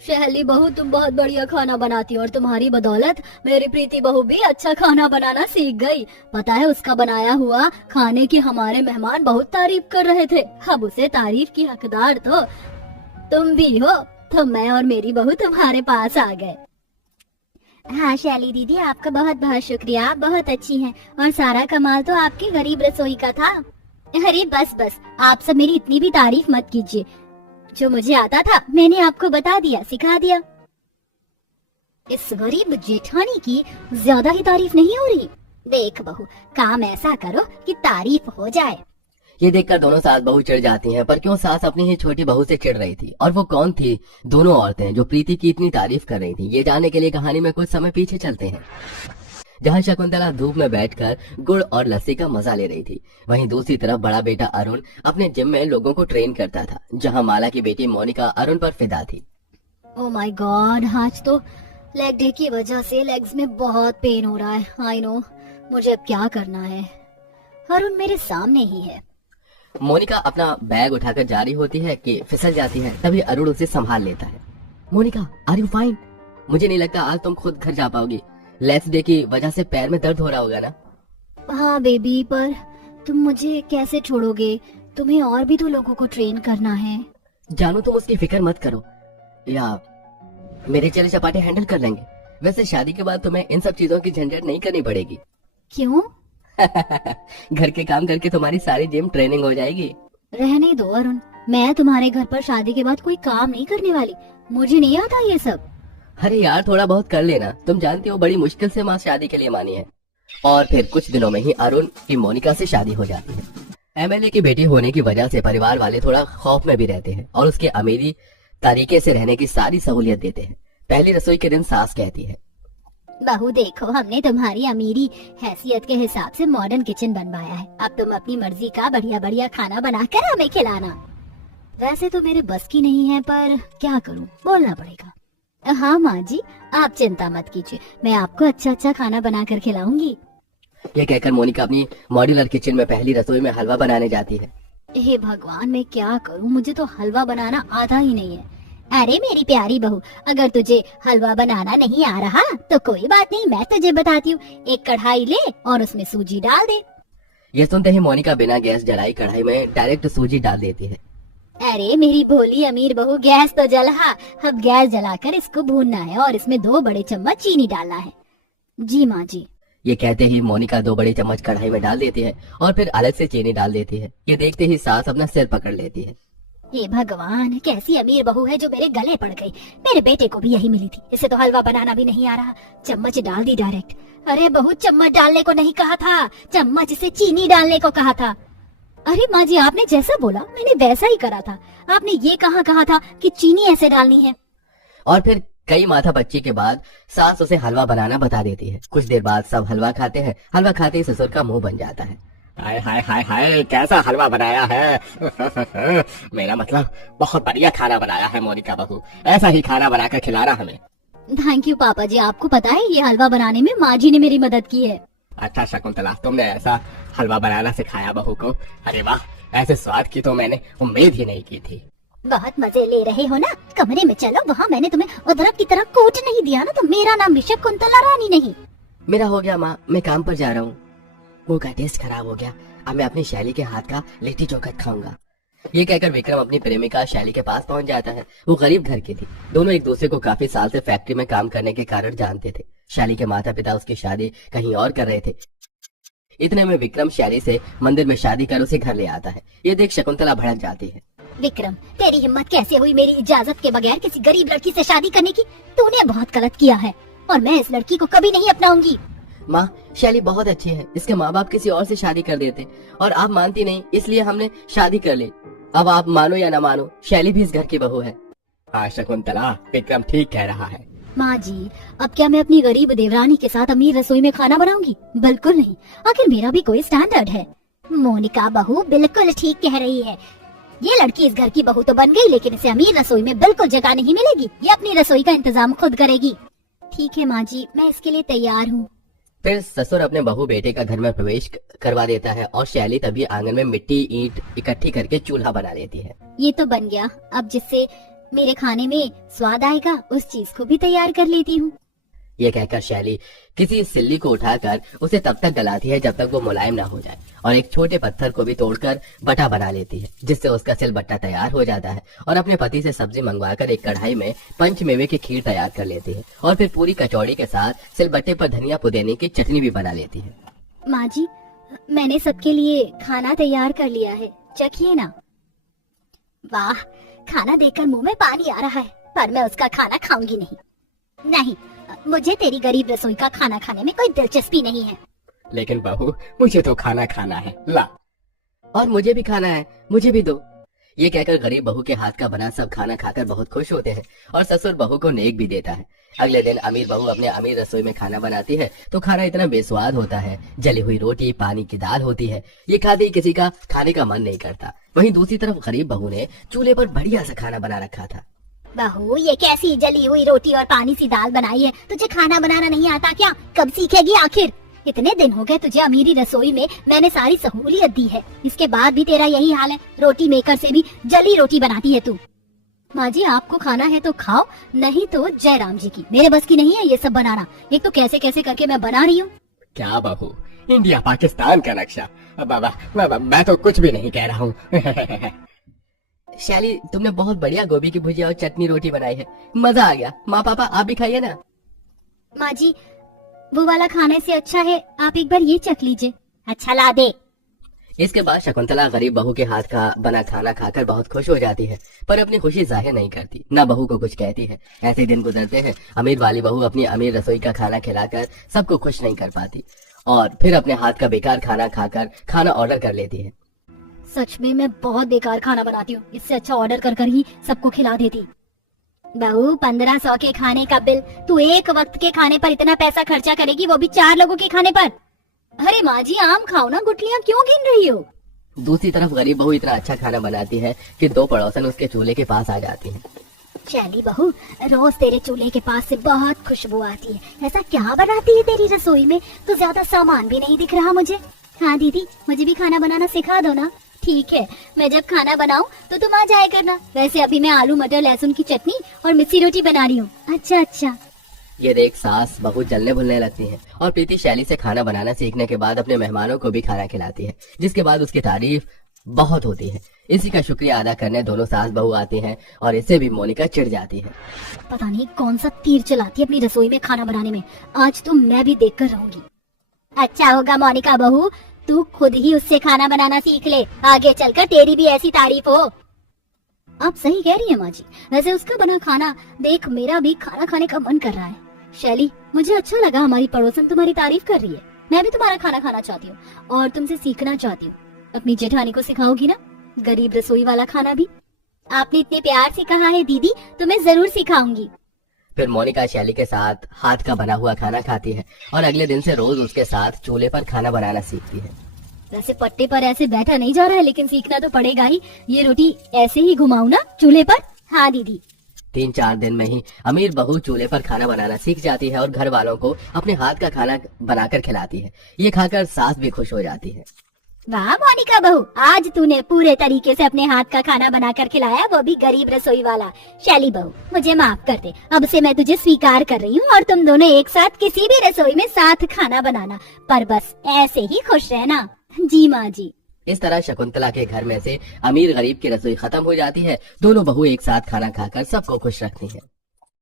शैली बहू, तुम बहुत बढ़िया खाना बनाती हो और तुम्हारी बदौलत मेरी प्रीति बहू भी अच्छा खाना बनाना सीख गई। पता है, उसका बनाया हुआ खाने की हमारे मेहमान बहुत तारीफ कर रहे थे। अब उसे तारीफ की हकदार तो तुम भी हो, तो मैं और मेरी बहू तुम्हारे पास आ गए। हाँ शैली दीदी, आपका बहुत बहुत शुक्रिया, आप बहुत अच्छी हैं और सारा कमाल तो आपकी गरीब रसोई का था। अरे बस बस, आप सब मेरी इतनी भी तारीफ मत कीजिए। जो मुझे आता था मैंने आपको बता दिया, सिखा दिया। इस गरीब जेठानी की ज्यादा ही तारीफ नहीं हो रही। देख बहू, काम ऐसा करो कि तारीफ हो जाए। ये देखकर दोनों सास बहू चिढ़ जाती हैं, पर क्यों सास अपनी ही छोटी बहू से चिढ़ रही थी, और वो कौन थी दोनों औरतें जो प्रीति की इतनी तारीफ कर रही थी, ये जानने के लिए कहानी में कुछ समय पीछे चलते हैं। जहाँ शकुंतला धूप में बैठकर गुड़ और लस्सी का मजा ले रही थी, वहीं दूसरी तरफ बड़ा बेटा अरुण अपने जिम में लोगों को ट्रेन करता था, जहाँ माला की बेटी मोनिका अरुण पर फिदा थी। ओह माय गॉड, आज तो लेग डे की वजह से लेग्स में बहुत पेन हो रहा है। आई नो, मुझे अब क्या करना है। अरुण मेरे सामने ही है। मोनिका अपना बैग उठाकर जा रही होती है कि फिसल जाती है, तभी अरुण उसे संभाल लेता है। Monica, are you fine? मुझे नहीं लगता आज तुम खुद घर जा पाओगी। लेट्स डे की वजह से पैर में दर्द हो रहा होगा ना? हाँ बेबी, पर तुम मुझे कैसे छोड़ोगे? तुम्हें और भी तो लोगों को ट्रेन करना है। जानू, तुम उसकी फिक्र मत करो, या मेरे चले चपाटे हैंडल कर लेंगे। वैसे शादी के बाद तुम्हें इन सब चीजों की झंझट नहीं करनी पड़ेगी। क्यों? घर के काम करके तुम्हारी सारी जिम ट्रेनिंग हो जाएगी। रहने दो अरुण, मैं तुम्हारे घर पर शादी के बाद कोई काम नहीं करने वाली। मुझे नहीं आता ये सब। अरे यार, थोड़ा बहुत कर लेना। तुम जानती हो बड़ी मुश्किल से माँ शादी के लिए मानी है। और फिर कुछ दिनों में ही अरुण की मोनिका से शादी हो जाती है। एमएलए की बेटी होने की वजह से परिवार वाले थोड़ा खौफ में भी रहते हैं और उसके अमीरी तरीके से रहने की सारी सहूलियत देते हैं। पहली रसोई के दिन सास कहती है, बहू देखो, हमने तुम्हारी अमीरी हैसियत के हिसाब से मॉडर्न किचन बनवाया है। अब तुम अपनी मर्जी का बढ़िया बढ़िया खाना बनाकर हमें खिलाना। वैसे तो मेरे बस की नहीं है, पर क्या करूं, बोलना पड़ेगा। हाँ माँ जी, आप चिंता मत कीजिए, मैं आपको अच्छा अच्छा खाना बनाकर खिलाऊंगी। ये कहकर मोनिका अपनी मॉड्यूलर किचन में पहली रसोई में हलवा बनाने जाती है। हे भगवान, मैं क्या करूं, मुझे तो हलवा बनाना आता ही नहीं है। अरे मेरी प्यारी बहू, अगर तुझे हलवा बनाना नहीं आ रहा तो कोई बात नहीं, मैं तुझे बताती हूँ। एक कढ़ाई ले और उसमें सूजी डाल दे। ये सुनते ही मोनिका बिना गैस जलाई कढ़ाई में डायरेक्ट सूजी डाल देती है। अरे मेरी भोली अमीर बहू, गैस तो जला। अब गैस जलाकर इसको भूनना है और इसमें 2 बड़े चम्मच चीनी डालना है। जी माँ जी। ये कहते ही मोनिका 2 बड़े चम्मच कढ़ाई में डाल देती है और फिर अलग से चीनी डाल देती है। ये देखते ही सास अपना सिर पकड़ लेती है। ये भगवान, कैसी अमीर बहू है जो मेरे गले पड़ गई। मेरे बेटे को भी यही मिली थी, इसे तो हलवा बनाना भी नहीं आ रहा, चम्मच डाल दी डायरेक्ट। अरे बहू, चम्मच डालने को नहीं कहा था, चम्मच से चीनी डालने को कहा था। अरे माँ जी, आपने जैसा बोला मैंने वैसा ही करा था। आपने ये कहा था कि चीनी ऐसे डालनी है। और फिर कई माथा पच्ची के बाद सास उसे हलवा बनाना बता देती है। कुछ देर बाद सब हलवा खाते हैं। हलवा खाते ही ससुर का मुंह बन जाता है। हाय हाय हाय हाय, कैसा हलवा बनाया है। मेरा मतलब बहुत बढ़िया खाना बनाया है मोनिका बहू, ऐसा ही खाना बनाकर खिलाना हमें। थैंक यू पापा जी, आपको पता है ये हलवा बनाने में माँ जी ने मेरी मदद की है। अच्छा शकुंतला, तुमने ऐसा हलवा बनाना सिखाया बहू को? अरे वाह, ऐसे स्वाद की तो मैंने उम्मीद ही नहीं की थी। बहुत मजे ले रहे हो ना? कमरे में चलो, वहाँ मैंने तुम्हें उधरप की तरह कोट नहीं दिया ना, तो मेरा नाम भी शकुंतला रानी नहीं। मेरा हो गया माँ, मैं काम पर जा रहा हूँ। मुंह का टेस्ट खराब हो गया, अब मैं अपनी शैली के हाथ का लिट्टी चोखा खाऊंगा। ये कहकर विक्रम अपनी प्रेमिका शैली के पास पहुंच जाता है। वो गरीब घर की थी। दोनों एक दूसरे को काफी साल से फैक्ट्री में काम करने के कारण जानते थे। शैली के माता पिता उसकी शादी कहीं और कर रहे थे। इतने में विक्रम शैली से मंदिर में शादी कर उसे घर ले आता है। ये देख शकुंतला भड़क जाती है। विक्रम, तेरी हिम्मत कैसे हुई मेरी इजाजत के बगैर किसी गरीब लड़की से शादी करने की? तूने बहुत गलत किया है और मैं इस लड़की को कभी नहीं अपनाऊंगी। माँ, शैली बहुत अच्छी है, इसके माँ बाप किसी और से शादी कर देते और आप मानती नहीं, इसलिए हमने शादी कर ली। अब आप मानो या ना मानो, शैली भी इस घर की बहू है। हाँ शकुंतला, विक्रम ठीक कह रहा है। माँ जी, अब क्या मैं अपनी गरीब देवरानी के साथ अमीर रसोई में खाना बनाऊंगी? बिल्कुल नहीं, आखिर मेरा भी कोई स्टैंडर्ड है। मोनिका बहू बिल्कुल ठीक कह रही है। ये लड़की इस घर की बहू तो बन गई, लेकिन इसे अमीर रसोई में बिल्कुल जगह नहीं मिलेगी। ये अपनी रसोई का इंतजाम खुद करेगी। ठीक है माँ जी, मैं इसके लिए तैयार हूँ। फिर ससुर अपने बहू बेटे का घर में प्रवेश करवा देता है और शैली तभी आंगन में मिट्टी ईंट इकट्ठी करके चूल्हा बना लेती है। ये तो बन गया, अब जिससे मेरे खाने में स्वाद आएगा उस चीज को भी तैयार कर लेती हूँ। ये कहकर शैली किसी सिल्ली को उठाकर उसे तब तक गलाती है जब तक वो मुलायम ना हो जाए, और एक छोटे पत्थर को भी तोड़कर बटा बना लेती है, जिससे उसका सिलबट्टा तैयार हो जाता है। और अपने पति से सब्जी मंगवाकर एक कढ़ाई में पंचमेवे की खीर तैयार कर लेती है, और फिर पूरी कचौड़ी के साथ सिलबट्टे पर धनिया पुदीने की चटनी भी बना लेती है। माँ जी, मैंने सबके लिए खाना तैयार कर लिया है, चखिए ना। वाह, खाना देखकर मुंह में पानी आ रहा है, पर मैं उसका खाना खाऊंगी नहीं। नहीं, मुझे तेरी गरीब रसोई का खाना खाने में कोई दिलचस्पी नहीं है। लेकिन बहू, मुझे तो खाना खाना है, ला। और मुझे भी खाना है, मुझे भी दो। ये कहकर गरीब बहू के हाथ का बना सब खाना खाकर बहुत खुश होते हैं, और ससुर बहू को नेक भी देता है। अगले दिन अमीर बहू अपने अमीर रसोई में खाना बनाती है, तो खाना इतना बेस्वाद होता है। जली हुई रोटी, पानी की दाल होती है, ये खाते ही किसी का खाने का मन नहीं करता। वहीं दूसरी तरफ गरीब बहू ने चूल्हे पर बढ़िया सा खाना बना रखा था। बहू, ये कैसी जली हुई रोटी और पानी सी दाल बनाई है? तुझे खाना बनाना नहीं आता क्या? कब सीखेगी आखिर? इतने दिन हो गए तुझे अमीरी रसोई में मैंने सारी सहूलियत दी है, इसके बाद भी तेरा यही हाल है। रोटी मेकर से भी जली रोटी बनाती है तू। माँ जी, आपको खाना है तो खाओ, नहीं तो जय राम जी की। मेरे बस की नहीं है ये सब बनाना। एक तो कैसे कैसे करके मैं बना रही हूँ। क्या बहू, इंडिया पाकिस्तान का नक्शा? बाबा, मैं तो कुछ भी नहीं कह रहा हूँ। शैली, तुमने बहुत बढ़िया गोभी की भुजिया और चटनी रोटी बनाई है, मजा आ गया। माँ पापा, आप भी खाइए ना। माँ जी, वो वाला खाने से अच्छा है आप एक बार ये चख लीजिए। अच्छा, ला दे। इसके बाद शकुंतला गरीब बहू के हाथ का बना खाना खाकर बहुत खुश हो जाती है, पर अपनी खुशी जाहिर नहीं करती, न बहू को कुछ कहती है। ऐसे दिन गुजरते हैं। अमीर वाली बहू अपनी अमीर रसोई का खाना खिलाकर सबको खुश नहीं कर पाती, और फिर अपने हाथ का बेकार खाना खाकर खाना ऑर्डर कर लेती है। सच में मैं बहुत बेकार खाना बनाती हूँ, इससे अच्छा ऑर्डर कर कर ही सबको खिला देती। बहू, 1500 के खाने का बिल, तू एक वक्त के खाने पर इतना पैसा खर्चा करेगी, वो भी 4 लोगों के खाने पर? अरे माँ जी, आम खाओ ना, गुठलियाँ क्यों गिन रही हो? दूसरी तरफ गरीब बहू इतना अच्छा खाना बनाती है कि 2 पड़ोसन उसके चूल्हे के पास आ जाती हैं। शैली बहू, रोज तेरे चूल्हे के पास से बहुत खुशबू आती है, ऐसा क्या बनाती है तेरी रसोई में? तो ज्यादा सामान भी नहीं दिख रहा मुझे। हाँ दीदी, मुझे भी खाना बनाना सिखा दो ना। ठीक है, मैं जब खाना बनाऊं तो तुम आ जाया करना। वैसे अभी मैं आलू मटर लहसुन की चटनी और मिस्सी रोटी बना रही हूँ। अच्छा। ये देख सास बहू जलने भुलने लगती हैं, और प्रीति शैली से खाना बनाना सीखने के बाद अपने मेहमानों को भी खाना खिलाती है, जिसके बाद उसकी तारीफ बहुत होती है। इसी का शुक्रिया अदा करने दोनों सास बहू आती हैं, और इससे भी मोनिका चिढ़ जाती है। पता नहीं कौन सा तीर चलाती है अपनी रसोई में खाना बनाने में। आज तो मैं भी देख कर रहूंगी। अच्छा होगा मोनिका बहू, तू खुद ही उससे खाना बनाना सीख ले, आगे चलकर तेरी भी ऐसी तारीफ हो। आप सही कह रही हैं माँ जी। वैसे उसका बना खाना देख मेरा भी खाना खाने का मन कर रहा है। शैली, मुझे अच्छा लगा हमारी पड़ोसन तुम्हारी तारीफ कर रही है। मैं भी तुम्हारा खाना खाना चाहती हूँ और तुमसे सीखना चाहती हूँ। अपनी जेठानी को सिखाओगी ना गरीब रसोई वाला खाना भी? आपने इतने प्यार से कहा है दीदी, तो मैं जरूर सिखाऊंगी। फिर मोनिका शैली के साथ हाथ का बना हुआ खाना खाती है, और अगले दिन से रोज उसके साथ चूल्हे पर खाना बनाना सीखती है। वैसे पट्टे पर ऐसे बैठा नहीं जा रहा है, लेकिन सीखना तो पड़ेगा ही। ये रोटी ऐसे ही घुमाऊं ना चूल्हे पर? हाँ दीदी। 3-4 दिन में ही अमीर बहू चूल्हे पर खाना बनाना सीख जाती है, और घर वालों को अपने हाथ का खाना बनाकर खिलाती है। ये खाकर सास भी खुश हो जाती है। वाह मोनिका बहू, आज तूने पूरे तरीके से अपने हाथ का खाना बनाकर खिलाया, वो भी गरीब रसोई वाला। शैली बहू, मुझे माफ कर दे, अब से मैं तुझे स्वीकार कर रही हूँ, और तुम दोनों एक साथ किसी भी रसोई में साथ खाना बनाना, पर बस ऐसे ही खुश रहना। जी माँ जी। इस तरह शकुंतला के घर में से अमीर गरीब की रसोई खत्म हो जाती है। दोनों बहू एक साथ खाना खाकर सबको खुश रखती हैं।